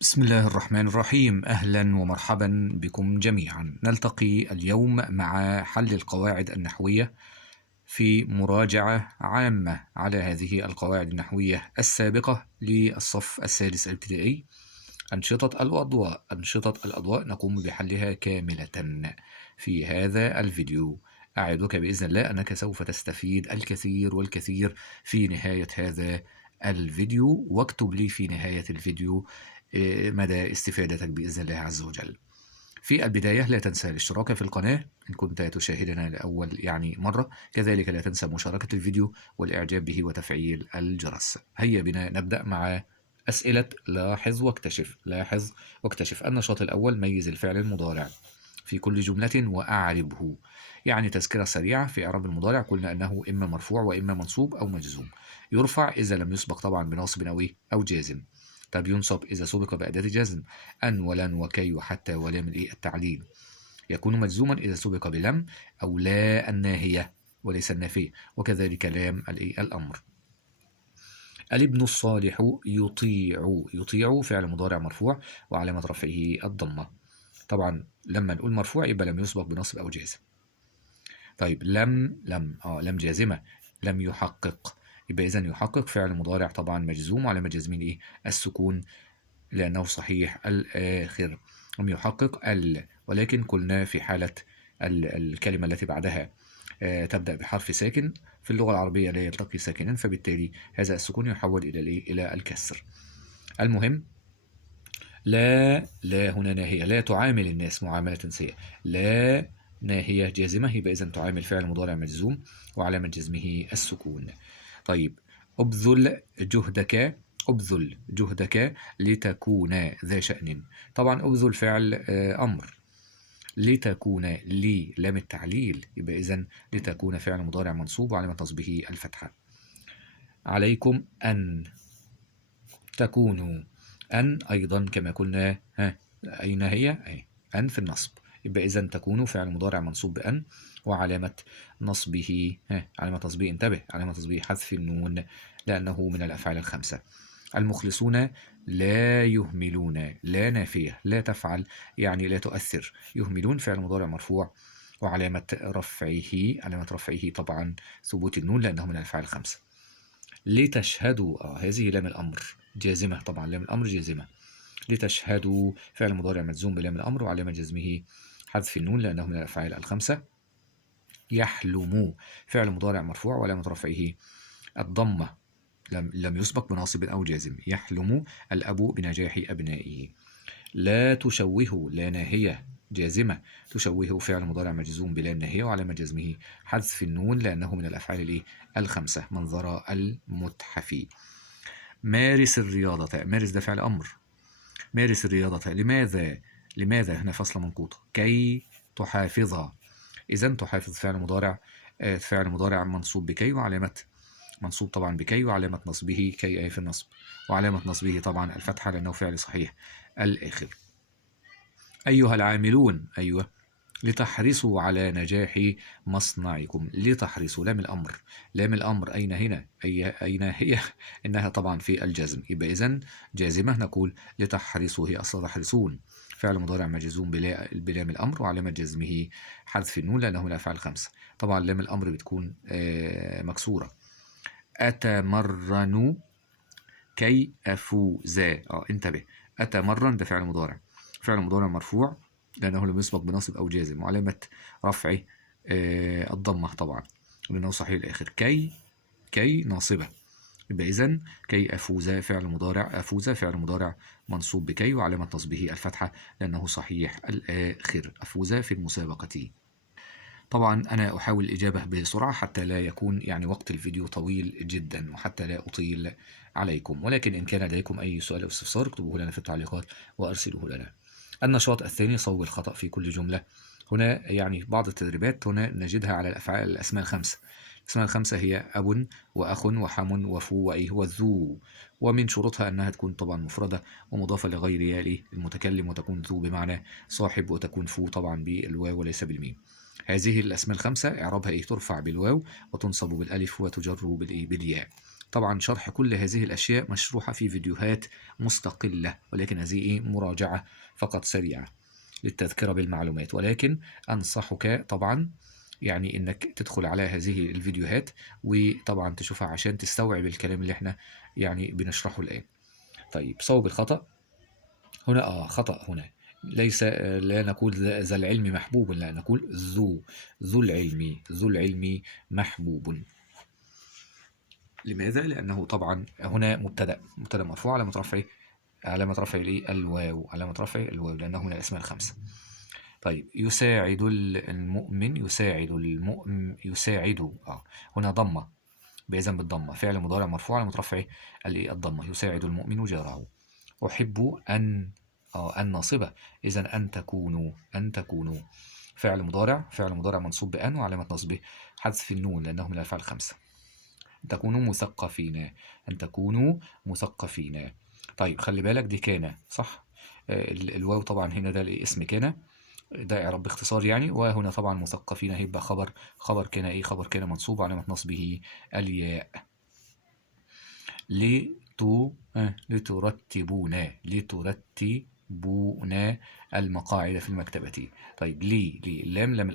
بسم الله الرحمن الرحيم. أهلا ومرحبا بكم جميعا. نلتقي اليوم مع حل القواعد النحوية في مراجعة عامة على هذه القواعد النحوية السابقة للصف السادس الابتدائي. أنشطة الأضواء نقوم بحلها كاملة في هذا الفيديو. أعدك بإذن الله أنك سوف تستفيد الكثير والكثير في نهاية هذا الفيديو، واكتب لي في نهاية الفيديو مدى استفادتك بإذن الله عز وجل. في البداية لا تنسى الاشتراك في القناة إن كنت تشاهدنا لأول مرة، كذلك لا تنسى مشاركة الفيديو والإعجاب به وتفعيل الجرس. هيا بنا نبدأ مع أسئلة لاحظ واكتشف. لاحظ واكتشف. النشاط الأول: ميز الفعل المضارع في كل جملة وأعربه. يعني تذكرة سريعة في إعراب المضارع. قلنا أنه إما مرفوع وإما منصوب أو مجزوم. يرفع إذا لم يسبق طبعا بناصب أو جازم. طب ينصب إذا سبق بأداة جزم، أن ولن وكي وحتى ولام التعليل. يكون مجزوما إذا سبق بلم أو لا الناهية وليس النافية، وكذلك لام الأمر. الابن الصالح يطيع. يطيع فعل مضارع مرفوع وعلامة رفعه الضمة. طبعا لما نقول مرفوع يبقى لم يسبق بنصب أو جازم. طيب لم جازمة. لم يحقق، يبقى إذن يحقق فعل مضارع طبعا مجزوم وعلامة جزمه السكون لأنه صحيح الآخر. لم يحقق ولكن قلنا في حالة الكلمة التي بعدها تبدأ بحرف ساكن، في اللغة العربية لا يلتقي ساكنا، فبالتالي هذا السكون يحول إلى الكسر. المهم لا هنا ناهية، لا تعامل الناس معاملة سيئة. لا ناهية جازمة، يبقى إذن تعامل فعل مضارع مجزوم وعلامة جزمه السكون. طيب أبذل جهدك. أبذل جهدك لتكون ذا شأن. طبعا أبذل فعل أمر. لتكون لي لام التعليل، يبقى إذن لتكون فعل مضارع منصوب وعلامة نصبه الفتحة. عليكم أن تكونوا. أن أيضا كما قلنا أين هي؟ أن في النصب، يبقى إذن تكونوا فعل مضارع منصوب بأن وعلامة نصبه علامة نصبه انتبه، علامة نصبه حذف النون لأنه من الأفعال الخمسة. المخلصون لا يهملون. لا نافية، لا تفعل يعني لا تؤثر. يهملون فعل مضارع مرفوع وعلامة رفعه طبعا ثبوت النون لأنه من الأفعال الخمسة. لتشهدوا هذه لام الأمر جازمة، طبعا لام الأمر جازمة. لتشهدوا فعل مضارع مجزوم بلام الأمر وعلامة جزمه حذف النون لأنه من الأفعال الخمسة. يحلم فعل مضارع مرفوع وعلامة رفعه الضمة، لم يسبق بناصب أو جازم. يحلم الأب بنجاح أبنائه. لا تشوهوا، لا ناهية جازمة. تشوهوا فعل مضارع مجزوم بلا ناهية وعلامة جزمه حذف النون لأنه من الأفعال الخمسة. منظر المتحف. مارس الرياضة. مارس ده فعل أمر. مارس الرياضة. لماذا هنا فصل منقوط. كي تحافظ. إذن تحافظ فعل مضارع منصوب بكي وعلامة منصوب طبعا بكي وعلامة نصبه كي أي في النصب، وعلامة نصبه طبعا الفتحة لأنه فعل صحيح الآخر. أيها العاملون. أيوة. لتحرصوا على نجاح مصنعكم. لتحرصوا لام الأمر. لام الأمر أين هنا؟ أين هي؟ إنها طبعا في الجزم، يبقى إذن جازمة نقول لتحرصوا. هي أصلا تحرصون فعل مضارع مجزوم بلام الأمر وعلامة جزمه حذف النون لأنه من الأفعال الخمسة. طبعا لام الأمر بتكون مكسورة. أتمرن كي أفوز. انتبه، أتمرن ده فعل مضارع. فعل مضارع مرفوع لأنه لم يسبق بنصب أو جازم وعلامة رفعه الضمة طبعا لأنه صحيح الآخر. كي ناصبة، يبقى إذن كي أفوز فعل مضارع. أفوز فعل مضارع منصوب بكي وعلامة نصبه الفتحة لأنه صحيح الآخر. أفوز في المسابقة. طبعا أنا أحاول الإجابة بسرعة حتى لا يكون وقت الفيديو طويل جدا وحتى لا أطيل عليكم، ولكن إن كان لديكم أي سؤال أو استفسار اكتبوه لنا في التعليقات وأرسلوه لنا. النشاط الثاني: صوب الخطأ في كل جملة. هنا بعض التدريبات هنا نجدها على الأسماء الخمسة. الأسماء الخمسة هي أب وأخ وحم وفو وأيه وذو، ومن شروطها أنها تكون طبعا مفردة ومضافة لغير ياء المتكلم، وتكون ذو بمعنى صاحب، وتكون فو طبعا بالواو وليس بالميم. هذه الأسماء الخمسة إعرابها ترفع بالواو وتنصب بالألف وتجر بالياء. طبعا شرح كل هذه الأشياء مشروحة في فيديوهات مستقلة، ولكن هذه مراجعة فقط سريعة للتذكرة بالمعلومات. ولكن أنصحك طبعا يعني إنك تدخل على هذه الفيديوهات وطبعا تشوفها عشان تستوعب الكلام اللي احنا يعني بنشرحه الآن. طيب صوب الخطأ هنا خطأ هنا، ليس لا نقول ذا العلم محبوب، لا نقول ذو العلم محبوب. لماذا؟ لأنه طبعا هنا مبتدأ مرفوع، علامة رفعه الواو، لأنه من الأسماء الخمسة. طيب يساعد المؤمن، يساعد هنا ضمة، بإذن بالضمة، فعل مضارع مرفوع علامة رفعه الضمة، يساعد المؤمن جاره. أحب أن ناصبة، إذن أن تكونوا فعل مضارع منصوب بأن، وعلامة نصبه حذف النون لأنه من الأفعال الخمسة. أن تكونوا مثقفين. طيب خلي بالك دي كان صح، الواو طبعا هنا ده اسم كان، ده إعراب باختصار يعني. وهنا طبعا مثقفين هيبقى خبر كان خبر كان منصوب علامة نصبه الياء. لترتبون المقاعد في المكتبة. طيب لام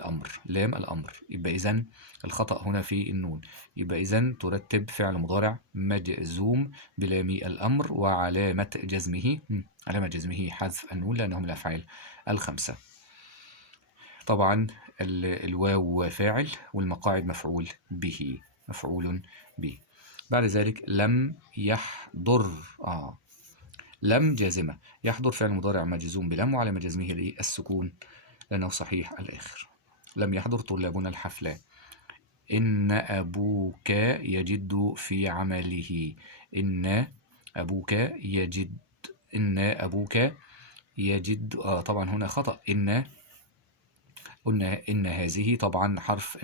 الأمر، يبقى إذن الخطأ هنا في النون، يبقى إذن ترتب فعل مضارع مجزوم بلام الأمر، وعلامة جزمه حذف النون لأنه من الأفعال الخمسة. طبعا الواو فاعل والمقاعد مفعول به. بعد ذلك لم يحضر، لم جازمة، يحضر فعل مضارع مجزوم بلم، وعلامة جزمه السكون لأنه صحيح الآخر. لم يحضر طلابنا الحفلة. إن أبوك يجد في عمله. إن أبوك يجد طبعا هنا خطأ. قلنا إن هذه طبعا حرف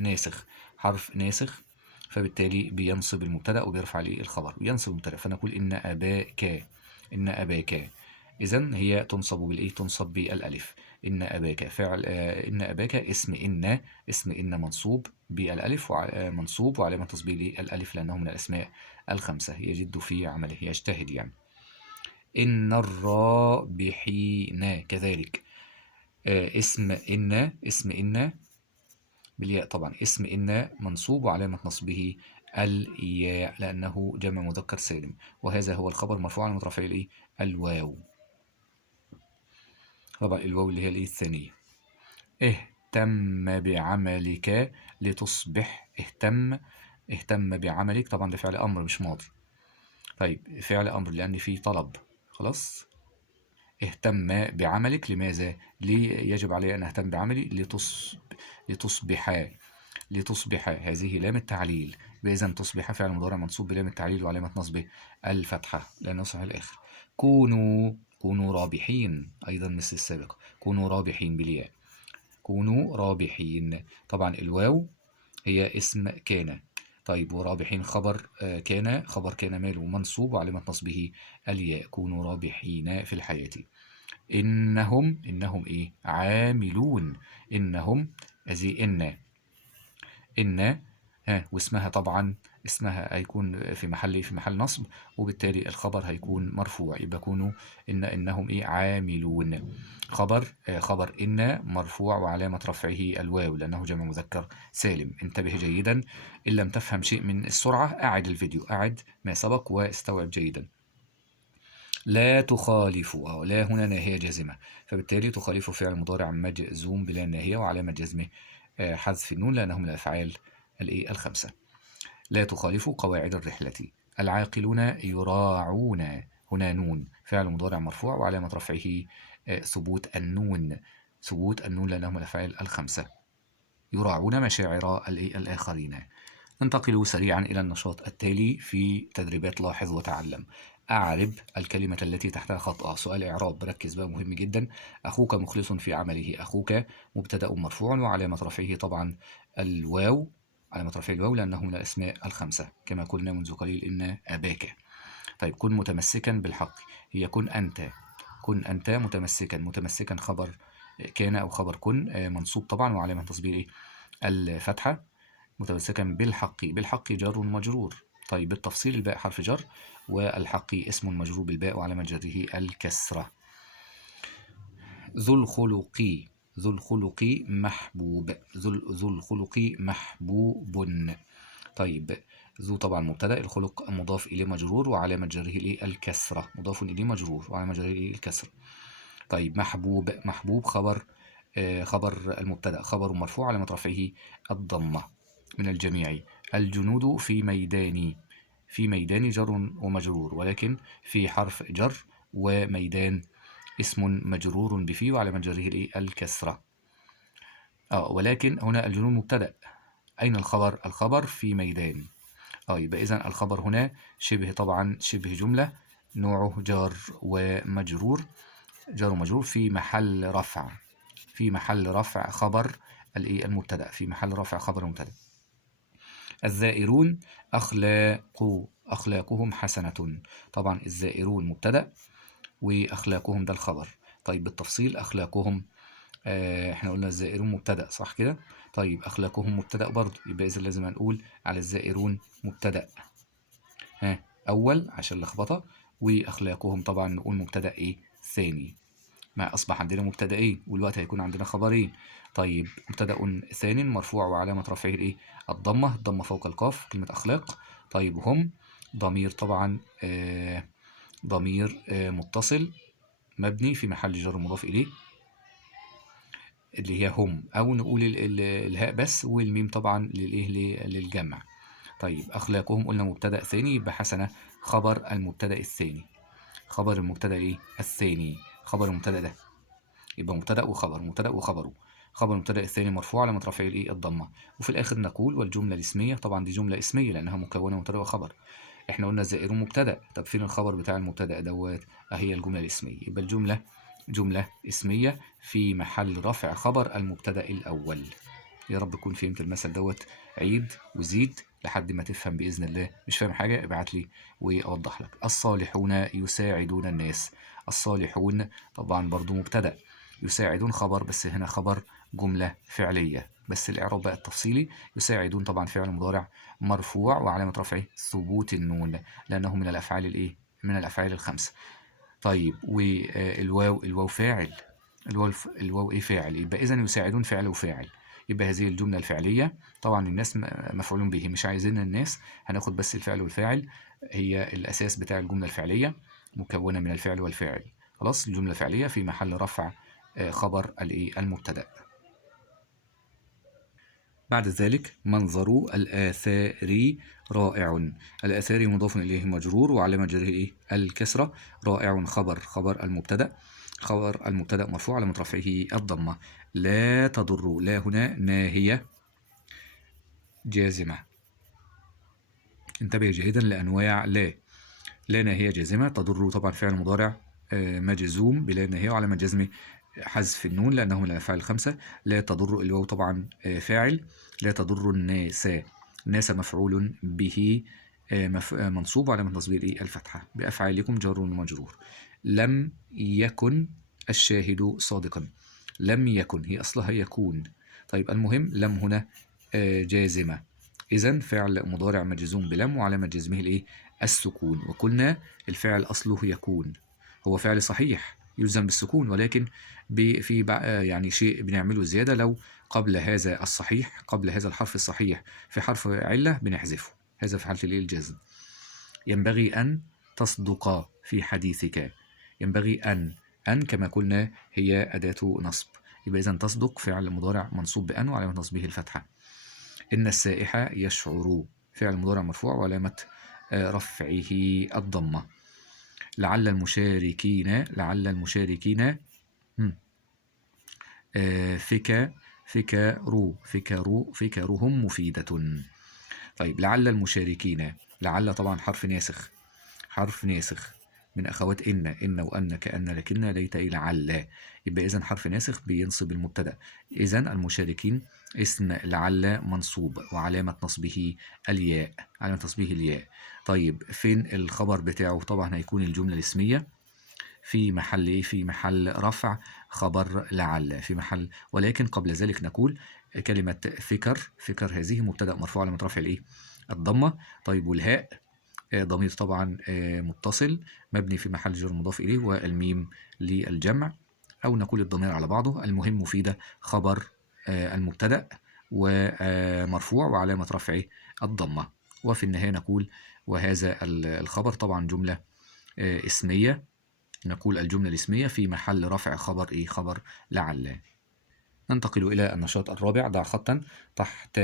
ناسخ، فبالتالي بينصب المبتدأ وبيرفع عليه الخبر، بينصب المبتدأ، فنقول إن أباك. إذن هي تنصب بالألف. إن أباك فعل، إن أباك اسم إن منصوب بالألف، منصوب وعلامة تصبيله الألف لأنه من الأسماء الخمسة. يجد في عمله، يجتهد يعني. إن الرابحين كذلك، اسم إن بالياء طبعا، اسم إن منصوب وعلامة نصبه الياء لأنه جمع مذكر سالم، وهذا هو الخبر مرفوع على رفعه الواو. طبعا الواو اللي هي الثانية. اهتم بعملك لتصبح. اهتم بعملك طبعا ده فعل أمر مش ماضي. طيب فعل أمر لأن فيه طلب، خلاص. اهتم بعملك، لماذا؟ ليه يجب علي أن أهتم بعملي؟ لتصبح هذه لام التعليل، بإذن تصبح فعل مضارع منصوب بلام التعليل وعلامة نصبه الفتحة لأنه صحيح الآخر. كونوا رابحين، أيضا مثل السابق، كونوا رابحين بالياء. كونوا رابحين، طبعا الواو هي اسم كان. طيب ورابحين خبر كان ماله منصوب وعلامة نصبه الياء. كونوا رابحين في الحياة. إنهم عاملون. إنهم هذه إن واسمها طبعا اسمها هيكون في محل نصب، وبالتالي الخبر هيكون مرفوع، يبقى كونوا إنهم عاملون. خبر إن مرفوع وعلامة رفعه الواو لأنه جمع مذكر سالم. انتبه جيدا، إن لم تفهم شيء من السرعة أعد الفيديو، أعد ما سبق واستوعب جيدا. لا تخالف، لا هنا ناهية جازمة، فبالتالي تخالف فعل مضارع مجزوم بلا ناهية وعلامة جزمه حذف النون لأنه من الأفعال الخمسة. لا تخالف قواعد الرحلة. العاقلون يراعون، هنا نون فعل مضارع مرفوع وعلامة رفعه ثبوت النون لأنه من الأفعال الخمسة. يراعون مشاعر الآخرين. ننتقل سريعا إلى النشاط التالي في تدريبات لاحظ وتعلم. أعرب الكلمة التي تحتها خطأ. سؤال إعراب، ركز بقى مهم جدا. أخوك مخلص في عمله. أخوك مبتدأ مرفوع وعلامة رفعه طبعا الواو، علامة رفعه الواو لأنه من الأسماء الخمسة كما قلنا منذ قليل. إن أباك. طيب كن متمسكا بالحق، هي كن أنت متمسكا خبر كان أو خبر كن منصوب طبعا وعلامة تصبيره الفتحة. متمسكا بالحق جار مجرور. طيب بالتفصيل الباء حرف جر، والحقي اسم مجرور بالباء وعلامة جره الكسرة. ذو الخلق، ذو الخلق محبوب، ذو الخلق محبوب. طيب ذو طبعا مبتدأ، الخلق مضاف إليه مجرور وعلامة جره إليه الكسرة، مضاف إليه مجرور وعلامة جره إليه الكسرة. طيب محبوب، محبوب خبر خبر المبتدأ، خبر مرفوع علامة رفعه الضمة من الجميع. الجنود في ميدان، في ميدان جر ومجرور، ولكن في حرف جر، وميدان اسم مجرور بفي وعلامة جره الكسرة. ولكن هنا الجنود مبتدأ، أين الخبر؟ الخبر في ميدان. يبقى إذن الخبر هنا شبه، طبعا شبه جملة، نوعه جار ومجرور، جار ومجرور في محل رفع، في محل رفع خبر المبتدأ، في محل رفع خبر المبتدأ. الزائرون أخلاقهم حسنة، طبعا الزائرون مبتدأ وأخلاقهم ده الخبر. طيب بالتفصيل أخلاقهم، احنا قلنا الزائرون مبتدأ صح كده؟ طيب أخلاقهم مبتدأ برضو، يبقى إذا لازم نقول على الزائرون مبتدأ أول عشان لخبطة، وأخلاقهم طبعا نقول مبتدأ ثاني. ما أصبح عندنا مبتدأين، والوقت هيكون عندنا خبرين. طيب مبتدأ ثاني مرفوع وعلامة رفعه الضمة، الضمة فوق القاف كلمة أخلاق. طيب هم ضمير طبعا ضمير متصل مبني في محل جر مضاف إليه اللي هي هم، أو نقول الهاء بس والميم طبعا للجمع. طيب أخلاقهم قلنا مبتدأ ثاني، يبقى حسنة خبر المبتدأ الثاني، خبر المبتدأ الثاني، خبر المبتدأ ده يبقى مبتدأ وخبر، مبتدأ وخبره. خبر المبتدأ الثاني مرفوع علامة رفعه الضمة. وفي الآخر نقول والجملة الاسمية، طبعا دي جملة اسمية لأنها مكونة مبتدأ وخبر. احنا قلنا الزائرون مبتدأ، طب فين الخبر بتاع المبتدأ دوت؟ أهي الجملة الاسمية، يبقى الجملة جملة اسمية في محل رفع خبر المبتدأ الأول. يا رب تكون فهمت المثل دوت، عيد وزيد لحد ما تفهم بإذن الله. مش فاهم حاجة ابعت لي وأوضح لك. الصالحون يساعدون الناس، الصالحون طبعا برضو مبتدأ، يساعدون خبر، بس هنا خبر جملة فعلية، بس الإعراب بقى التفصيلي. يساعدون طبعا فعل مضارع مرفوع وعلامة رفعه ثبوت النون لأنه من الأفعال من الأفعال الخمسة. طيب والواو، الواو فاعل، الواو فاعل، يبقى إذن يساعدون فعل وفاعل. يبقى هذه الجملة الفعلية طبعا الناس مفعول به، مش عايزين الناس، هناخد بس الفعل والفاعل، هي الأساس بتاع الجملة الفعلية مكونة من الفعل والفاعل. خلاص الجملة الفعلية في محل رفع خبر المبتدأ. بعد ذلك منظر الآثار رائع، الآثار مضاف إليه مجرور وعلامة جره الكسرة، رائع خبر المبتدأ، خبر المبتدأ مرفوع علامة رفعه الضمة. لا تضر، لا هنا ناهية جازمة، انتبه جيدا لأنواع لا. لا ناهية جازمة، تضر طبعا فعل مضارع مجزوم بلا ناهية وعلامة جزمه حذف النون لأنه من الأفعال الخمسة. لا تضر الواو طبعا فاعل، لا تضر الناس، الناس مفعول به منصوب علامة تصبير الفتحة، بأفعالكم جار ومجرور. لم يكن الشاهد صادقا، لم يكن هي أصلها يكون. طيب المهم لم هنا جازمة، إذن فعل مضارع مجزوم بلم وعلامة جزمه السكون. وقلنا الفعل أصله يكون، هو فعل صحيح يلزم بالسكون، ولكن في يعني شيء بنعمله زيادة، لو قبل هذا الصحيح، قبل هذا الحرف الصحيح في حرف علة بنحذفه، هذا في حالة الجزم. ينبغي أن تصدق في حديثك، ينبغي أن كما قلنا هي أداة نصب، يبقى إذن تصدق فعل مضارع منصوب بأن وعلامة نصبه الفتحة. إن السائح يشعر فعل مضارع مرفوع وعلامة رفعه الضمة. لعل المشاركين، لعل المشاركين فكرهم مفيدة. طيب لعل المشاركين، لعل طبعا حرف ناسخ، حرف ناسخ من أخوات إن وأن كأن لكن ليت لعل، يبقى إذن حرف ناسخ بينصب المبتدأ. إذن المشاركين اسم لعل منصوب وعلامة نصبه الياء، علامة نصبه الياء. طيب فين الخبر بتاعه؟ طبعا هيكون الجملة الاسمية في محل في محل رفع خبر لعل في محل، ولكن قبل ذلك نقول كلمة فكر، فكر هذه مبتدأ مرفوع علامة رفع الضمة. طيب والهاء ضمير طبعا متصل مبني في محل جر مضاف إليه، والميم للجمع، أو نقول الضمير على بعضه. المهم مفيدة خبر المبتدأ ومرفوع وعلامة رفعه الضمة. وفي النهاية نقول وهذا الخبر طبعا جملة اسمية، نقول الجملة الاسمية في محل رفع خبر إيه؟ خبر لعل. ننتقل إلى النشاط الرابع. ضع خطا تحت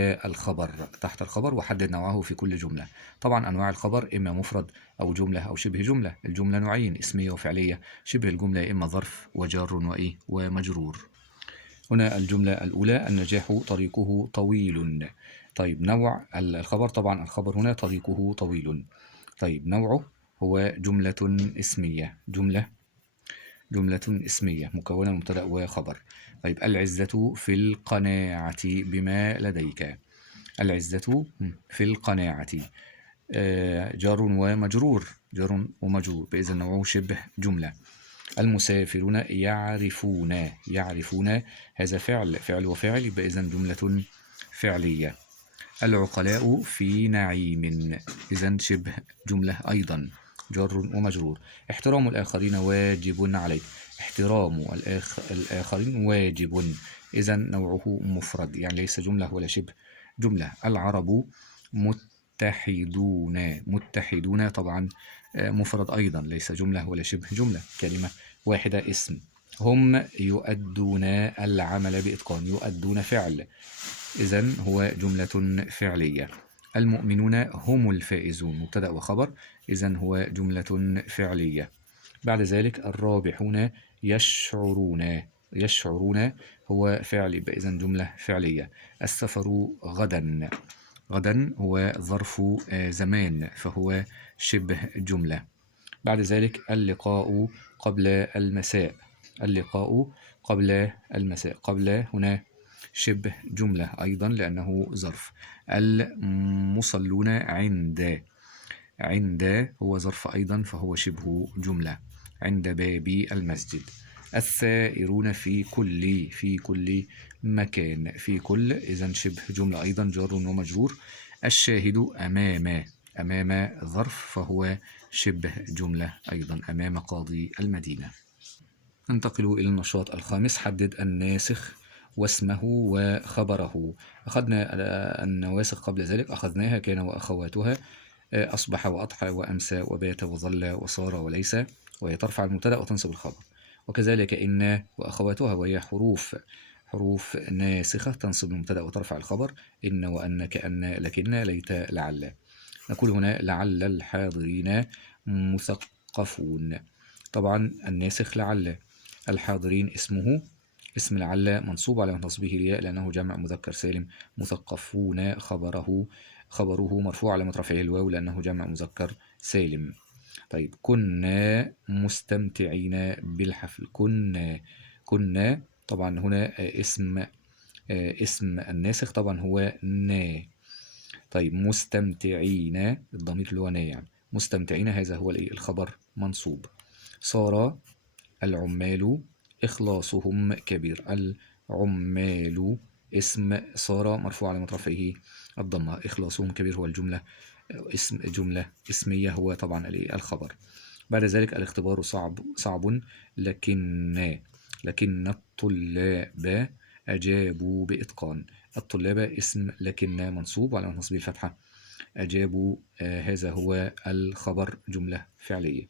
الخبر وحدد نوعه في كل جملة. طبعا أنواع الخبر إما مفرد أو جملة أو شبه جملة. الجملة نوعين، اسمية وفعلية. شبه الجملة إما ظرف وجار وإيه ومجرور. هنا الجملة الأولى: النجاح طريقه طويل. طيب نوع الخبر، طبعا الخبر هنا طريقه طويل. طيب نوعه هو جملة اسمية، جملة اسمية مكونة من مبتدأ وخبر. طيب العزة في القناعة بما لديك. العزة في القناعة جار ومجرور، جار ومجرور، بإذا نوعه شبه جملة. المسافرون يعرفون هذا فعل وفاعل، يبقى إذا جملة فعلية. العقلاء في نعيم، إذا شبه جملة أيضا، جار ومجرور. احترام الآخرين واجب عليك. احترام الآخرين واجب، إذا نوعه مفرد، يعني ليس جملة ولا شبه جملة. العرب متحدون طبعا مفرد أيضا، ليس جملة ولا شبه جملة، كلمة واحدة اسم. هم يؤدون العمل بإتقان، يؤدون فعل، إذن هو جملة فعلية. المؤمنون هم الفائزون، مبتدأ وخبر، إذن هو جملة فعلية. بعد ذلك الرابحون يشعرون هو فعل، يبقى إذن جملة فعلية. السفر غدا هو ظرف زمان، فهو شبه جملة. بعد ذلك اللقاء قبل المساء. قبل هنا شبه جملة أيضا لأنه ظرف. المصلون عند هو ظرف أيضا، فهو شبه جملة، عند باب المسجد. السائرون في كل مكان، في كل، إذا شبه جملة أيضا، جار ومجرور. الشاهد أمام ظرف، فهو شبه جملة أيضا، أمام قاضي المدينة. ننتقل إلى النشاط الخامس. حدد الناسخ واسمه وخبره. أخذنا النواسخ قبل ذلك، أخذناها كان وأخواتها، أصبح وأضحى وأمسى وبات وظل وصار وليس، وهي ترفع المبتدأ وتنصب الخبر. وكذلك إن وأخواتها، وهي حروف ناسخة تنصب المبتدأ وترفع الخبر، إن وأن كأن لكن ليت لعل. نقول هنا لعل الحاضرين مثقفون. طبعا الناسخ لعل. الحاضرين اسم لعل منصوب على نصبه الياء لأنه جمع مذكر سالم. مثقفون خبره مرفوع على رفعه الواو لأنه جمع مذكر سالم. طيب كنا مستمتعين بالحفل. كنا طبعا هنا اسم الناسخ طبعا هو طيب مستمتعين، الضمير اللي هو يعني مستمتعين، هذا هو الخبر منصوب. صار العمال إخلاصهم كبير. العمال اسم صار مرفوع على رفعه الضمة. إخلاصهم كبير هو الجملة جملة اسمية، هو طبعا الخبر. بعد ذلك الاختبار صعب لكن الطلاب أجابوا بإتقان. الطلاب اسم لكن منصوب على نصب الفتحة. أجابوا هذا هو الخبر، جملة فعلية.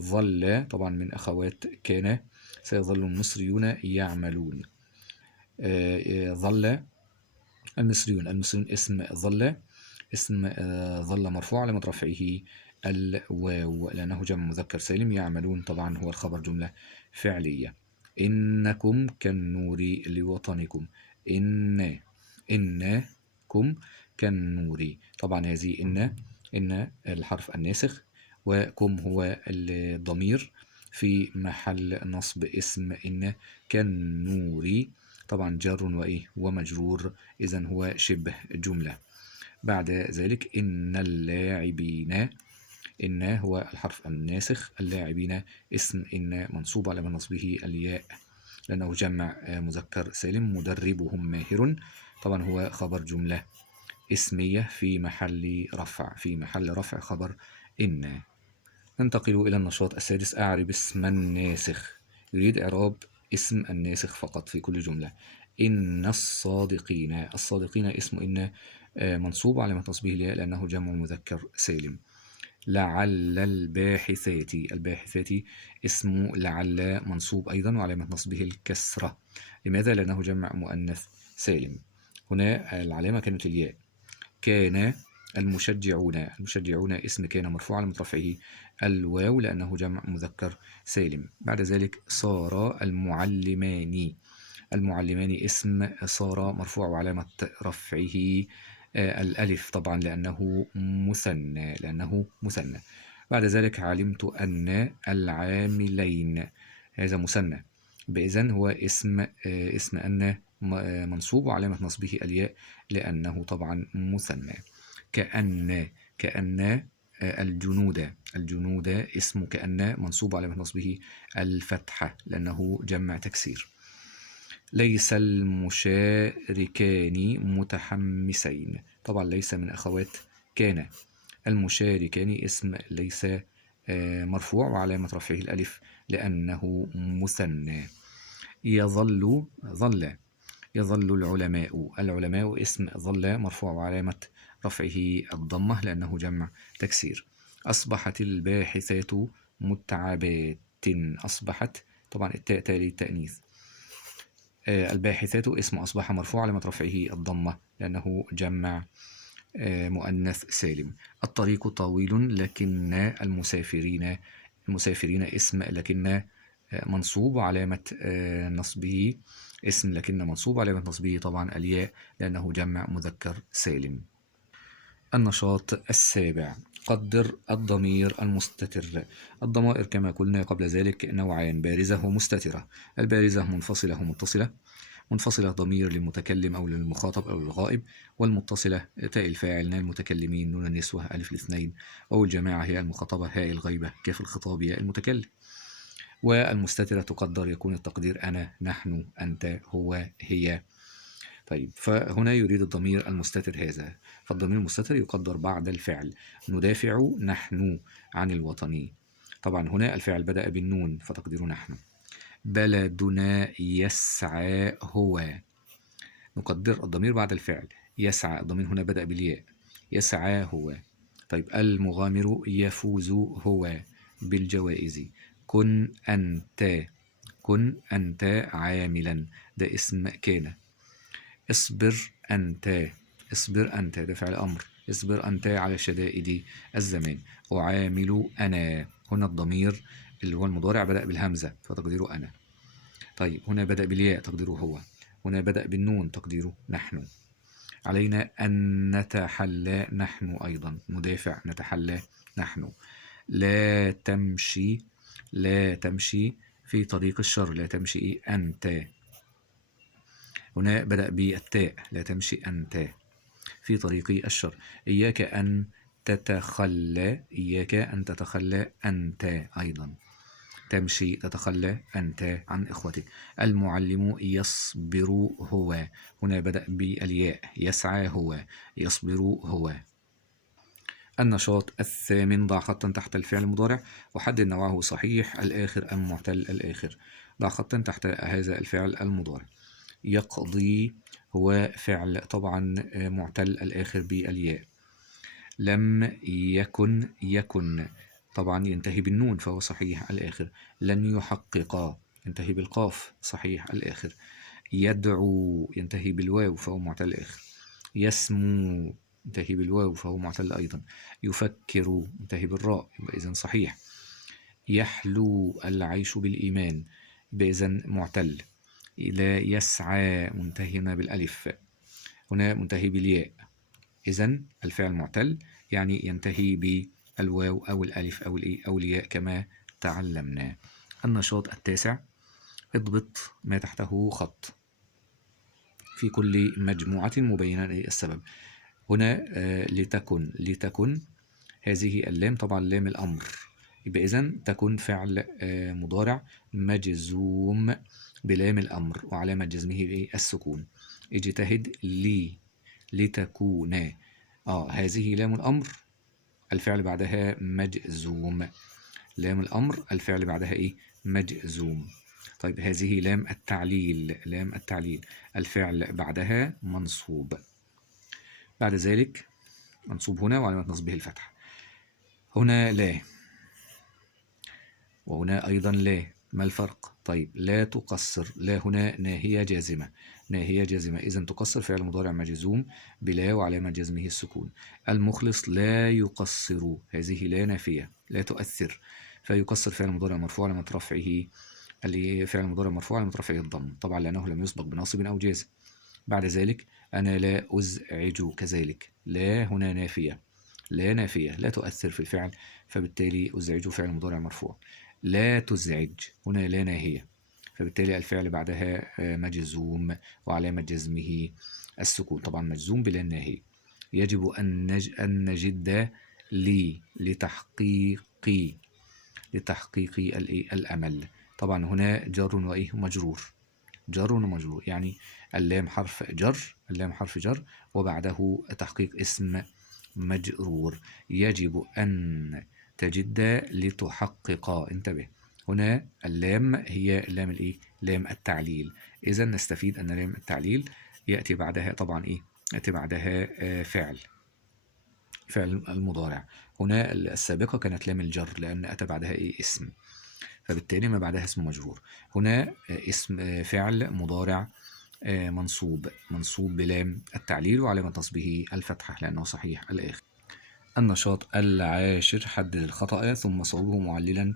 ظل طبعا من أخوات كان. سيظل المصريون يعملون. ظل المصريون اسم ظل مرفوع على رفعه الواو لأنه جمع مذكر سالم. يعملون طبعا هو الخبر، جملة فعلية. إنكم كالنور لوطنكم. إنكم كالنور، طبعا هذه إن الحرف الناسخ، وكم هو الضمير في محل نصب اسم إن كالنور، طبعا جار ومجرور، إذن هو شبه جملة. بعد ذلك إن اللاعبين، إن هو الحرف الناسخ. اللاعبين اسم إن منصوب على نصبه الياء لأنه جمع مذكر سالم. مدربهم ماهر، طبعا هو خبر، جملة اسمية في محل رفع، في محل رفع خبر إن. ننتقل إلى النشاط السادس. أعرب اسم الناسخ. يريد إعراب اسم الناسخ فقط في كل جملة. إن الصادقين. الصادقين اسم إن منصوب على نصبه الياء لأنه جمع مذكر سالم. لعل الباحثات. الباحثات اسم لعل منصوب أيضا وعلامة نصبه الكسرة. لماذا؟ لأنه جمع مؤنث سالم. هنا العلامة كانت الياء. كان المشجعون. المشجعون اسم كان مرفوع على رفعه الواو لأنه جمع مذكر سالم. بعد ذلك صار المعلمان. المعلمان اسم صار مرفوع وعلامة رفعه الألف طبعا لأنه مثنى، لأنه مثنى. بعد ذلك علمت أن العاملين هذا مثنى، بإذن هو اسم أن منصوب وعلامة نصبه الياء لأنه طبعا مثنى. كأن الجنود. الجنود اسم كأن منصوب علامة نصبه الفتحة لأنه جمع تكسير. ليس المشاركان متحمسين. طبعا ليس من أخوات كان. المشاركان اسم ليس مرفوع وعلامة رفعه الألف لأنه مثنى. ظل العلماء. العلماء اسم ظل مرفوع وعلامة رفعه الضمة لأنه جمع تكسير. أصبحت الباحثات متعبات. أصبحت طبعا التاء تالي التأنيث. الباحثات اسم أصبح مرفوع علامة رفعه الضمة لأنه جمع مؤنث سالم. الطريق طويل لكن المسافرين اسم لكن منصوب وعلامة نصبه اسم لكن منصوب وعلامة نصبه طبعا الياء لأنه جمع مذكر سالم. النشاط السابع. قدر الضمير المستتر. الضمائر كما قلنا قبل ذلك نوعان: بارزة ومستترة. البارزة منفصلة ومتصلة. منفصلة ضمير للمتكلم أو للمخاطب أو للغائب، والمتصلة تاء الفاعل نون المتكلمين نون النسوة ألف الاثنين، أو الجماعة هي المخاطبة هاء الغيبة كاف الخطاب ياء المتكلم. والمستترة تقدر يكون التقدير أنا نحن أنت هو هي. طيب فهنا يريد الضمير المستتر هذا، فالضمير المستتر يقدر بعد الفعل. ندافع نحن عن الوطني. طبعا هنا الفعل بدأ بالنون فتقدير نحن. بلدنا يسعى هو. نقدر الضمير بعد الفعل. يسعى الضمير هنا بدأ بالياء. يسعى هو. طيب المغامر يفوز هو بالجوائز. كن أنت عاملا. ده اسم كان. اصبر أنت ده فعل أمر. اصبر أنت على شدائد الزمان. أعامل أنا. هنا الضمير اللي هو المضارع بدأ بالهمزة فتقديره أنا. طيب هنا بدأ بالياء تقديره هو. هنا بدأ بالنون تقديره نحن. علينا أن نتحلى نحن أيضا. ندافع نتحلى نحن. لا تمشي في طريق الشر. لا تمشي أنت. هنا بدأ بالتاء. لا تمشي أنت في طريق الشر. إياك أن تتخلى أنت أيضا. تمشي تتخلى أنت عن إخوتك. المعلم يصبر هو. هنا بدأ بالياء. يسعى هو. يصبر هو. النشاط الثامن. ضع خطا تحت الفعل المضارع وحدد نوعه صحيح الآخر أم معتل الآخر. ضع خطا تحت هذا الفعل المضارع. يقضي هو فعل طبعا معتل الآخر بالياء. لم يكن طبعا ينتهي بالنون فهو صحيح الآخر. لن يحقق ينتهي بالقاف صحيح الآخر. يدعو ينتهي بالواو فهو معتل الآخر. يسمو ينتهي بالواو فهو معتل أيضا. يفكر ينتهي بالراء يبقى إذن صحيح. يحلو العيش بالإيمان يبقى إذن معتل. لا يسعى منتهي هنا بالألف. هنا منتهي بالياء. إذن الفعل معتل يعني ينتهي بالواو أو الألف أو الياء كما تعلمنا. النشاط التاسع. اضبط ما تحته خط في كل مجموعة مبينا السبب. هنا لتكن هذه اللام طبعا لام الأمر يبقى إذن تكن فعل مضارع مجزوم بلام الأمر وعلامة جزمه السكون. اجتهد لتكون. هذه لام الأمر الفعل بعدها مجزوم. لام الأمر الفعل بعدها إيه؟ مجزوم. طيب هذه لام التعليل. لام التعليل الفعل بعدها منصوب. بعد ذلك منصوب هنا وعلامة نصبه الفتح. هنا لا، وهنا أيضا لا. ما الفرق؟ طيب لا تقصر، لا هنا ناهية جازمة، ناهية جازمة، إذن تقصر فعل مضارع مجزوم بلا وعلامة جزمه السكون. المخلص لا يقصر، هذه لا نافية لا تؤثر، فيقصر فعل مضارع مرفوع علامة رفعه، اللي فعل مضارع مرفوع علامة رفعه الضم طبعا لأنه لم يسبق بناصب أو جازم. بعد ذلك أنا لا أزعج، كذلك لا هنا نافية، لا نافية لا تؤثر في الفعل، فبالتالي أزعج فعل مضارع مرفوع. لا تزعج هنا لا ناهية، فبالتالي الفعل بعدها مجزوم وعلامة جزمه السكون، طبعا مجزوم بلا ناهية. يجب أن نجد لي لتحقيق الأمل. طبعا هنا جار وإيه مجرور، جر ومجرور، يعني اللام حرف جر، اللام حرف جر وبعده تحقيق اسم مجرور. يجب أن تجد لتحقق، انتبه، هنا اللام هي لام الايه؟ لام التعليل. إذا نستفيد أن لام التعليل يأتي بعدها طبعا إيه؟ يأتي بعدها فعل المضارع. هنا السابقة كانت لام الجر لأن أتى بعدها إيه؟ اسم، فبالتالي ما بعدها اسم مجرور. هنا اسم فعل مضارع منصوب بلام التعليل وعلامة نصبه الفتحة لأنه صحيح الآخر. النشاط العاشر: حدد الخطأ ثم صوبه معللا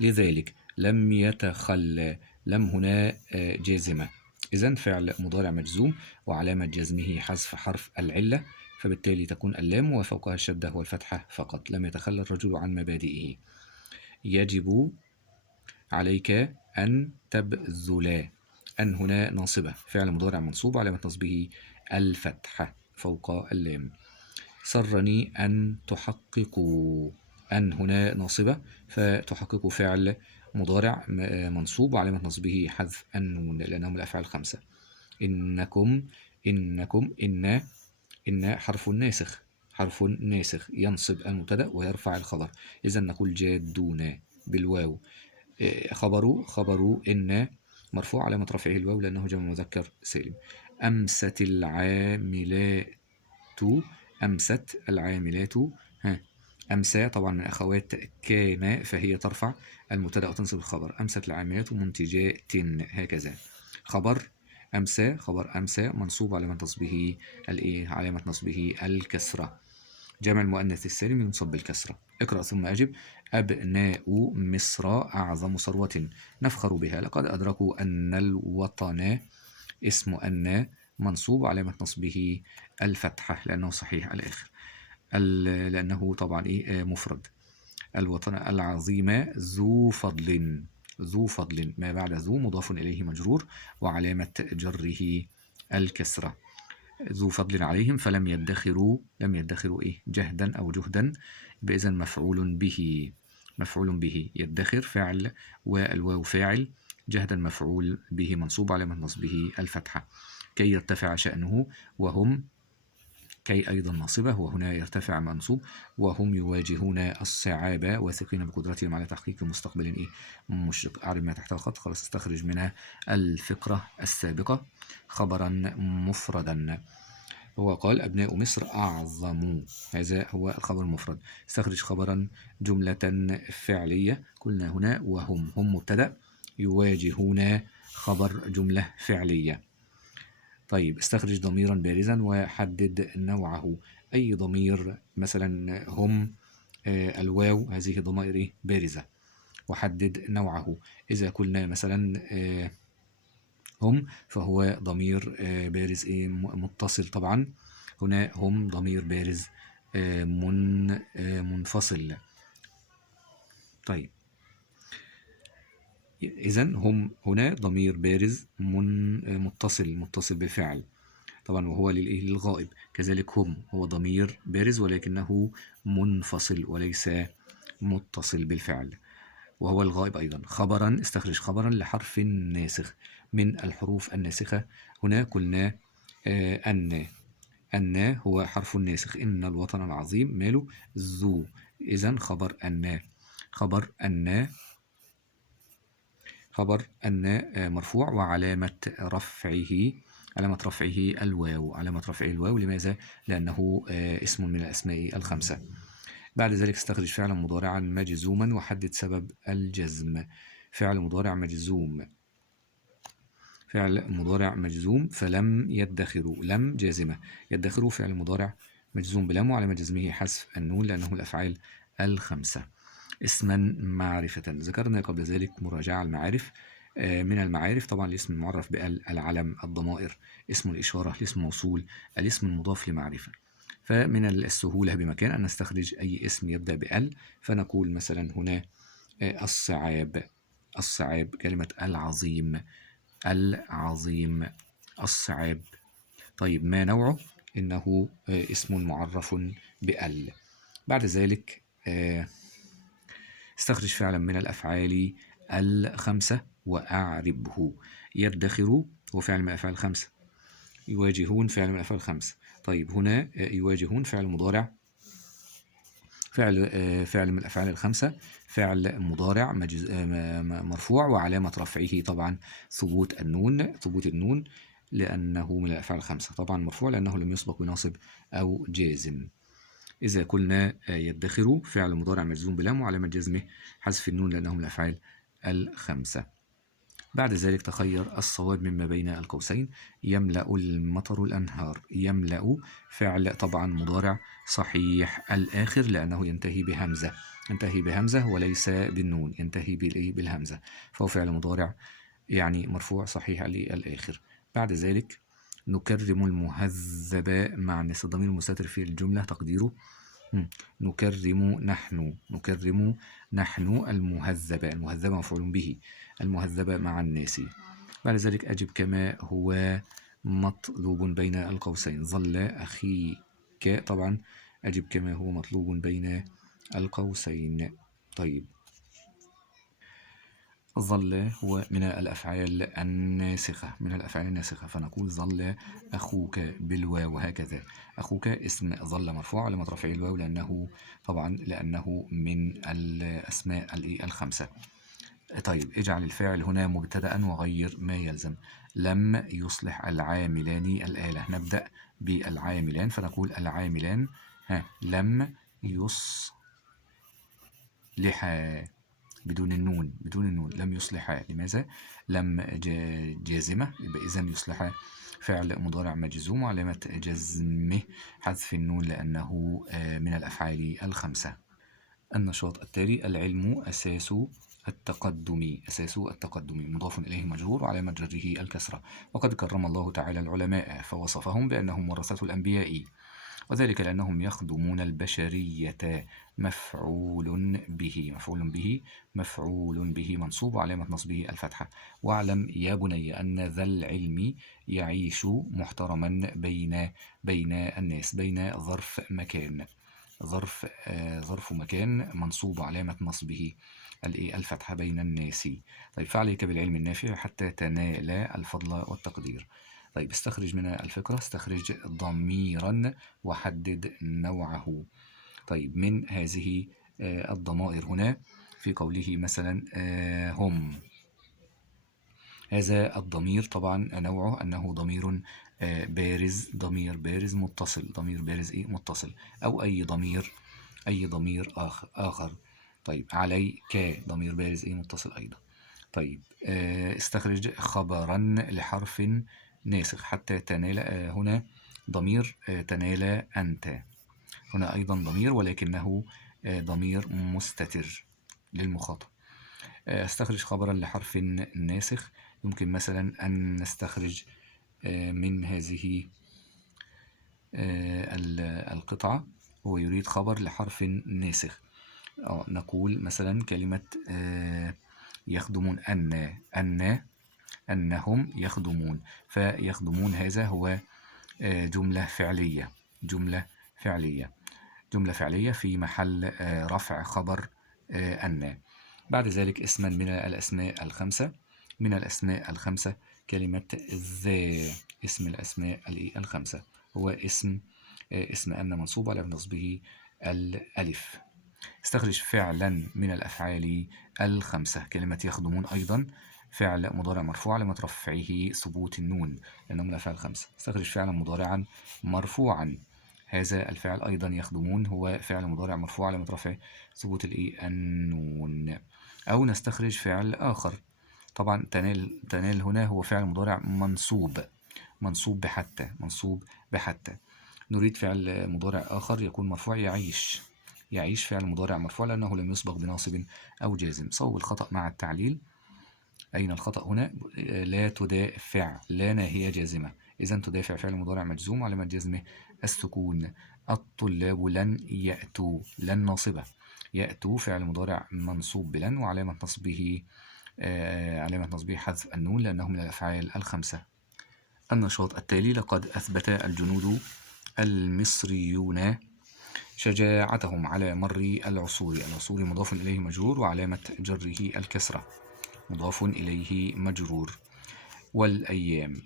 لذلك. لم يتخلى، لم هنا جازمة، إذن فعل مضارع مجزوم وعلامة جزمه حذف حرف العلة، فبالتالي تكون اللام وفوقها الشدة والفتحة فقط. لم يتخلى الرجل عن مبادئه. يجب عليك أن تبذلا، أن هنا ناصبة، فعل مضارع منصوب علامة نصبه الفتحة فوق اللام. سرني أن تحققوا، أن هنا ناصبة فتحقق فعل مضارع منصوب وعلامة نصبه حذف النون لأنهم الأفعال خمسة. إنكم، إن حرف ناسخ، حرف ناسخ ينصب المبتدأ ويرفع الخبر، إذا نقول جادون بالواو. خبر إن مرفوع علامة رفعه الواو لأنه جمع مذكر سالم. أمست العاملات، أمست العاملات، أمسى طبعا من أخوات كان فهي ترفع المبتدأ وتنصب الخبر. أمست العاملات منتجات، هكذا. خبر أمسى، خبر أمسى منصوب علامة نصبه علامة نصبه الكسرة. جمع المؤنث السالم ينصب بالكسرة. اقرأ ثم أجب. أبناء مصر أعظم ثروة نفخر بها. لقد أدركوا أن الوطن، اسم أن منصوب علامة نصبه الفتحة لأنه صحيح الآخر، لأنه طبعا مفرد. الوطن العظيم ذو فضل، ذو فضل ما بعد ذو مضاف إليه مجرور وعلامة جره الكسرة. ذو فضل عليهم فلم يدخروا، لم يدخروا جهدا أو جهدا، بإذن مفعول به، مفعول به. يدخر فعل والواو فاعل، جهدا مفعول به منصوب علامة نصبه الفتحة. كي يرتفع شأنه، وهم كي أيضا ناصبة وهنا يرتفع منصوب. وهم يواجهون الصعاب واثقين بقدرتهم على تحقيق مستقبل مشرق. أعرف ما تحت الخط، خلاص استخرج منها الفقرة السابقة خبرا مفردا. هو قال أبناء مصر أعظم، هذا هو الخبر المفرد. استخرج خبرا جملة فعلية، قلنا هنا وهم، هم مبتدأ، يواجهون خبر جملة فعلية. طيب استخرج ضميرا بارزا وحدد نوعه. أي ضمير مثلا هم الواو، هذه ضمائر بارزة، وحدد نوعه. إذا قلنا مثلا هم فهو ضمير بارز متصل، طبعا هنا هم ضمير بارز منفصل. طيب إذا هم هنا ضمير بارز متصل بالفعل طبعا وهو للغائب. كذلك هم هو ضمير بارز ولكنه منفصل وليس متصل بالفعل وهو الغائب أيضا. خبرا، استخرج خبرا لحرف ناسخ من الحروف الناسخة. هنا قلنا أن أن هو حرف الناسخ، إن الوطن العظيم ماله ذو، إذن خبر أن، خبر أن مرفوع، وعلامة رفعه الواو، علامة رفعه الواو. لماذا؟ لأنه اسم من الأسماء الخمسة. بعد ذلك استخرج فعلا مضارعا مجزوما وحدد سبب الجزم. فعل مضارع مجزوم، فعل مضارع مجزوم، فلم يدخروا، لم جازمة، يدخروا فعل مضارع مجزوم بلم، وعلامة جزمه حذف النون لأنه الأفعال الخمسة. اسما معرفة، ذكرنا قبل ذلك مراجعة المعارف. من المعارف طبعا الاسم المعرف بال، العلم، الضمائر، اسم الإشارة، الاسم الموصول، الاسم المضاف لمعرفة. فمن السهولة بمكان أن نستخرج أي اسم يبدأ بال، فنقول مثلا هنا الصعاب، الصعاب، كلمة العظيم، العظيم، الصعاب. طيب ما نوعه؟ إنه اسم معرف بال. بعد ذلك استخرج فعلا من الأفعال الخمسة وأعربه. يدخر هو فعل من الأفعال الخمسة، يواجهون فعل من الأفعال الخمسة. طيب هنا يواجهون فعل مضارع، فعل من الأفعال الخمسة، فعل مضارع مرفوع، وعلامة رفعه طبعا ثبوت النون، ثبوت النون لأنه من الأفعال الخمسة، طبعا مرفوع لأنه لم يسبق بناصب أو جازم. إذا قلنا يدخر فعل مضارع مجزوم بلام، وعلامة جزمه حذف النون لأنه من الأفعال الخمسة. بعد ذلك تخير الصواب مما بين القوسين. يملأ المطر الأنهار، يملأ فعل طبعا مضارع صحيح الآخر لأنه ينتهي بهمزة، ينتهي بهمزة وليس بالنون، ينتهي بالهمزة، فهو فعل مضارع يعني مرفوع صحيح الآخر. بعد ذلك نكرم المهذب مع الناس، الضمير المستتر في الجملة تقديره نكرم نحن، نكرم نحن المهذب، المهذب مفعول به، المهذب مع الناس. بعد ذلك أجب كما هو مطلوب بين القوسين. ظل أخيك، طبعا أجب كما هو مطلوب بين القوسين. طيب ظل هو من الأفعال الناسخة، من الأفعال الناسخة، فنقول ظل أخوك بالواو، هكذا. أخوك اسم ظل مرفوع، علامة رفعه الواو لأنه طبعا لأنه من الأسماء الخمسة. طيب اجعل الفاعل هنا مبتدأ وغير ما يلزم. لم يصلح العاملان الآلة، نبدأ بالعاملان فنقول العاملان لم يصلحا، بدون النون، بدون النون، لم يصلحا. لماذا؟ لم جازمة، يبقى إذن يصلحا فعل مضارع مجزوم، وعلامة جزمه حذف النون لأنه من الأفعال الخمسة. النشاط التالي. العلم أساس التقدم، أساس التقدم، مضاف إليه مجرور، وعلامة جره الكسرة. وقد كرم الله تعالى العلماء فوصفهم بأنهم ورثة الأنبياء، وذلك لأنهم يخدمون البشرية. مفعول به، مفعول به، مفعول به منصوب، وعلامة نصبه الفتحة. واعلم يا بني أن ذا العلم يعيش محترما بين الناس، بين ظرف مكان، ظرف مكان منصوب، علامة نصبه الفتحة بين الناس. طيب فعليك بالعلم النافع حتى تنال الفضل والتقدير. طيب استخرج من الفكرة، استخرج ضميرا وحدد نوعه. طيب من هذه الضمائر هنا في قوله مثلا هم، هذا الضمير طبعا نوعه أنه ضمير بارز، ضمير بارز متصل، ضمير بارز متصل، أو أي ضمير، أي ضمير آخر. طيب عليك ضمير بارز متصل أيضا. طيب استخرج خبرا لحرف ناسخ حتى تنال، هنا ضمير تنال أنت، هنا أيضا ضمير ولكنه ضمير مستتر للمخاطب. استخرج خبرا لحرف ناسخ، يمكن مثلا أن نستخرج من هذه القطعة، هو يريد خبر لحرف ناسخ، نقول مثلا كلمة يخدمون، أنهم يخدمون، فيخدمون هذا هو جملة فعلية، جملة فعلية، جملة فعلية في محل رفع خبر أن. بعد ذلك اسما من الأسماء الخمسة، من الأسماء الخمسة كلمة ذا، اسم الأسماء الخمسة. هو اسم أن منصوب على نصبه الألف. استخرج فعلا من الأفعال الخمسة. كلمة يخدمون أيضا فعل مضارع مرفوع علامة رفعه ثبوت النون لأنه من الأفعال الخمسة. استخرج فعلا مضارعا مرفوعا. هذا الفعل أيضا يخدمون هو فعل مضارع مرفوع علامة رفعه ثبوت النون. أو نستخرج فعل آخر. طبعا تنال هنا هو فعل مضارع منصوب بحتى. نريد فعل مضارع آخر يكون مرفوع. يعيش فعل مضارع مرفوع لأنه لم يسبق بناصب أو جازم. صوب الخطأ مع التعليل. أين الخطأ هنا؟ لا تدافع، لا ناهية جازمة، إذا تدافع فعل مضارع مجزوم علامة جزمه السكون. الطلاب لن يأتوا، لن ناصبة. يأتوا فعل مضارع منصوب بلن وعلامة نصبه حذف النون لأنه من الأفعال الخمسة. النشاط التالي: لقد أثبت الجنود المصريون شجاعتهم على مر العصور. العصور مضاف إليه مجرور وعلامة جره الكسرة، مضاف إليه مجرور. والأيام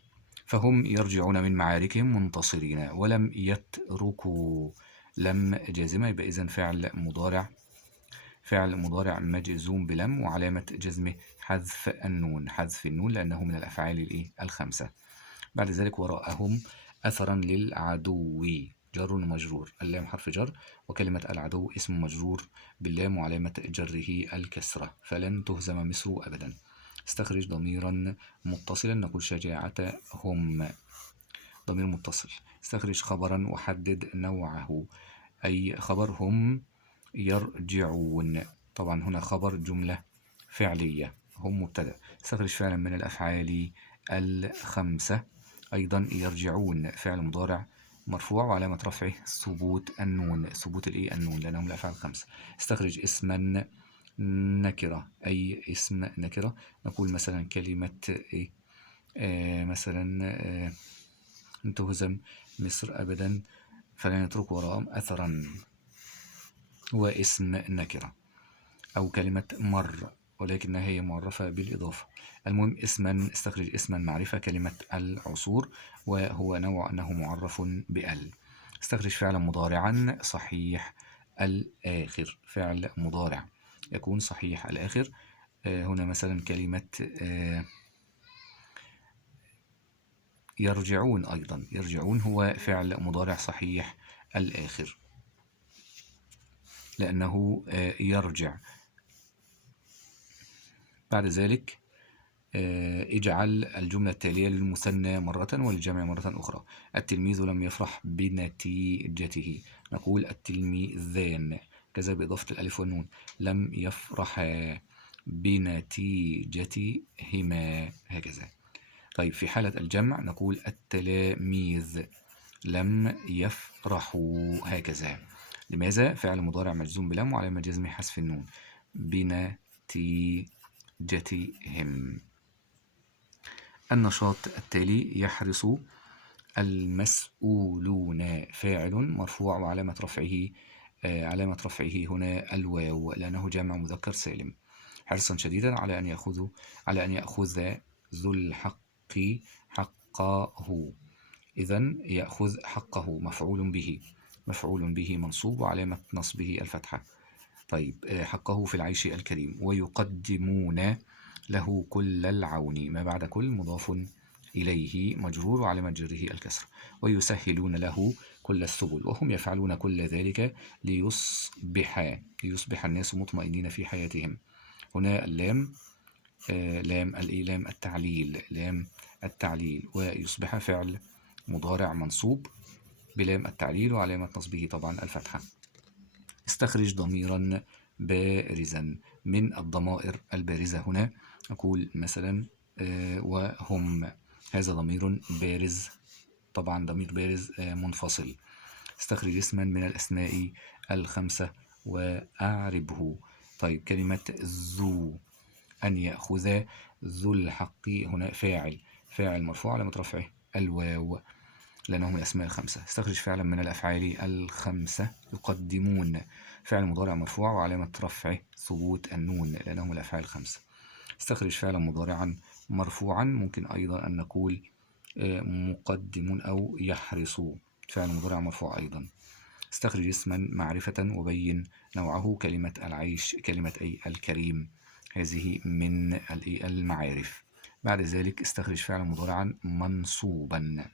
فهم يرجعون من معاركهم منتصرين. ولم يتركوا، لم جازمة، يبقى إذن فعل مضارع مجزوم بلم وعلامة جزمه حذف النون لأنه من الأفعال الخمسة. بعد ذلك وراءهم أثرا للعدو، جر ومجرور. اللام حرف جر وكلمة العدو اسم مجرور باللام وعلامة جره الكسرة. فلن تهزم مصر أبدا. استخرج ضميرا متصلا. نقول شجاعتهم، ضمير متصل. استخرج خبرا وحدد نوعه. أي خبر؟ هم يرجعون. طبعا هنا خبر جملة فعلية، هم مبتدأ. استخرج فعلا من الأفعال الخمسة. أيضا يرجعون فعل مضارع مرفوع وعلامة رفعه ثبوت النون لأنه من الأفعال الخمسة. استخرج اسما نكرة. أي اسم نكرة؟ نقول مثلا كلمة مثلا أن تهزم مصر أبدا فلن يترك وراءهم أثرا، هو اسم نكرة. أو كلمة مر ولكنها هي معرفة بالإضافة. المهم اسما. استخرج اسما معرفة كلمة العصور وهو نوع أنه معرف بأل. استخرج فعلا مضارعا صحيح الآخر. فعل مضارع يكون صحيح الآخر. هنا مثلا كلمة يرجعون. أيضا يرجعون هو فعل مضارع صحيح الآخر لأنه يرجع. بعد ذلك اجعل الجملة التالية للمثنى مرة وللجمع مرة أخرى. التلميذ لم يفرح بنتيجته. نقول التلميذان، كذا بإضافة الألف والنون. لم يفرحا بنتيجتهما، هكذا. طيب في حالة الجمع نقول التلاميذ لم يفرحوا، هكذا. لماذا؟ فعل مضارع مجزوم بلم وعلامة جزمه حذف النون. بنتيجتهم. النشاط التالي: يحرص المسؤولون فاعل مرفوع وعلامة رفعه هنا الواو لأنه جمع مذكر سالم. حرصا شديدا على أن يأخذ ذو الحق حقه. إذن يأخذ حقه مفعول به منصوب وعلامة نصبه الفتحة. طيب حقه في العيش الكريم. ويقدمون له كل العون. ما بعد كل مضاف إليه مجرور وعلامة جره الكسر. ويسهلون له كل السبل. وهم يفعلون كل ذلك ليصبح الناس مطمئنين في حياتهم. هنا اللام لام التعليل. ويصبح فعل مضارع منصوب بلام التعليل وعلامة نصبه طبعا الفتحة. استخرج ضميرا بارزا. من الضمائر البارزة هنا أقول مثلا وهم، هذا ضمير بارز، طبعا ضمير بارز منفصل. استخرج اسما من الأسماء الخمسة وأعربه. طيب كلمة ذو، أن يأخذ ذو الحق، هنا فاعل مرفوع علامة رفعه الواو لأنه من الأسماء الخمسة. استخرج فعلا من الأفعال الخمسة. يقدمون فعل مضارع مرفوع وعلامة رفعه ثبوت النون لأنه من الأفعال الخمسة. استخرج فعلا مضارعا مرفوعا. ممكن أيضا أن نقول مقدمون أو يحرصوا. فعل مضارع مرفوع أيضا. استخرج اسما معرفة وبين نوعه. كلمة العيش، كلمة أي الكريم، هذه من المعارف. بعد ذلك استخرج فعلا مضارعا منصوبا.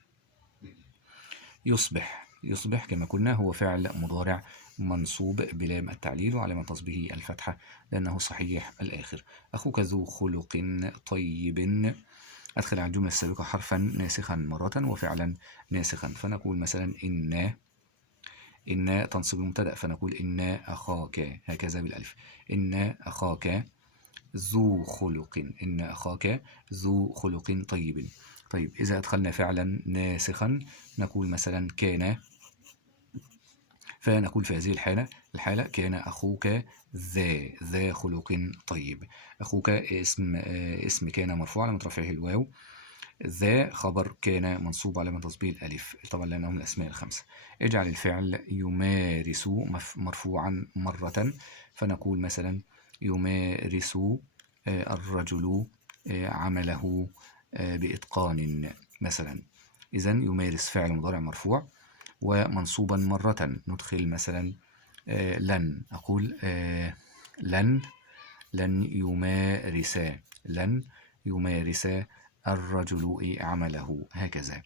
يصبح، يصبح كما قلنا هو فعل مضارع منصوب بلام التعليل وعلامة نصبه الفتحة لأنه صحيح الآخر. أخوك ذو خلق طيب. أدخل على الجملة السابقة حرفا ناسخا مرة وفعلا ناسخا، فنقول مثلا إن تنصب المبتدأ، فنقول إن أخاك هكذا بالألف. إن أخاك ذو خلق، إن أخاك ذو خلق طيب. طيب إذا أدخلنا فعلا ناسخا نقول مثلا كان، فنقول في هذه الحالة كان أخوك ذا خلق طيب. أخوك اسم كان مرفوع على رفعه الواو، ذا خبر كان منصوب على تصبيه الألف طبعا لأنه من الأسماء الخمسة. اجعل الفعل يمارس مرفوعا مرة، فنقول مثلا يمارس الرجل عمله بإتقان مثلا. إذا يمارس فعل مضارع مرفوع ومنصوبا مرة. ندخل مثلا لن، أقول لن يمارس الرجل عمله هكذا.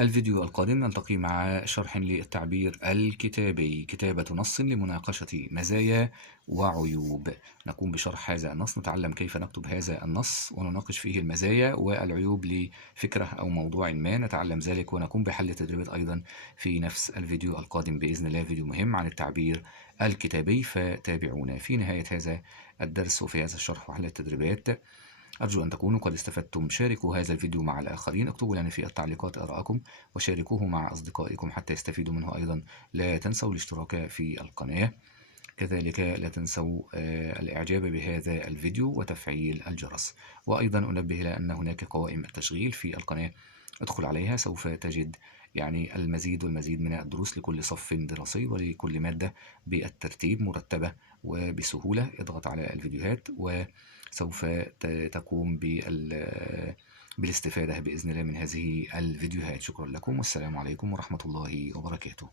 الفيديو القادم نلتقي مع شرح للتعبير الكتابي، كتابة نص لمناقشة مزايا وعيوب. نقوم بشرح هذا النص، نتعلم كيف نكتب هذا النص ونناقش فيه المزايا والعيوب لفكرة أو موضوع ما، نتعلم ذلك ونقوم بحل تدريبات أيضا في نفس الفيديو القادم بإذن الله، فيديو مهم عن التعبير الكتابي، فتابعونا. في نهاية هذا الدرس وفي هذا الشرح وحل التدريبات أرجو أن تكونوا قد استفدتم. شاركوا هذا الفيديو مع الآخرين، اكتبوا لنا في التعليقات آراءكم وشاركوه مع أصدقائكم حتى يستفيدوا منه أيضا. لا تنسوا الاشتراك في القناة، كذلك لا تنسوا الإعجاب بهذا الفيديو وتفعيل الجرس. وأيضا أنبه إلى أن هناك قوائم التشغيل في القناة، ادخل عليها سوف تجد يعني المزيد والمزيد من الدروس لكل صف دراسي ولكل مادة بالترتيب مرتبة وبسهولة. اضغط على الفيديوهات وسوف تقوم بالاستفادة بإذن الله من هذه الفيديوهات. شكرا لكم والسلام عليكم ورحمة الله وبركاته.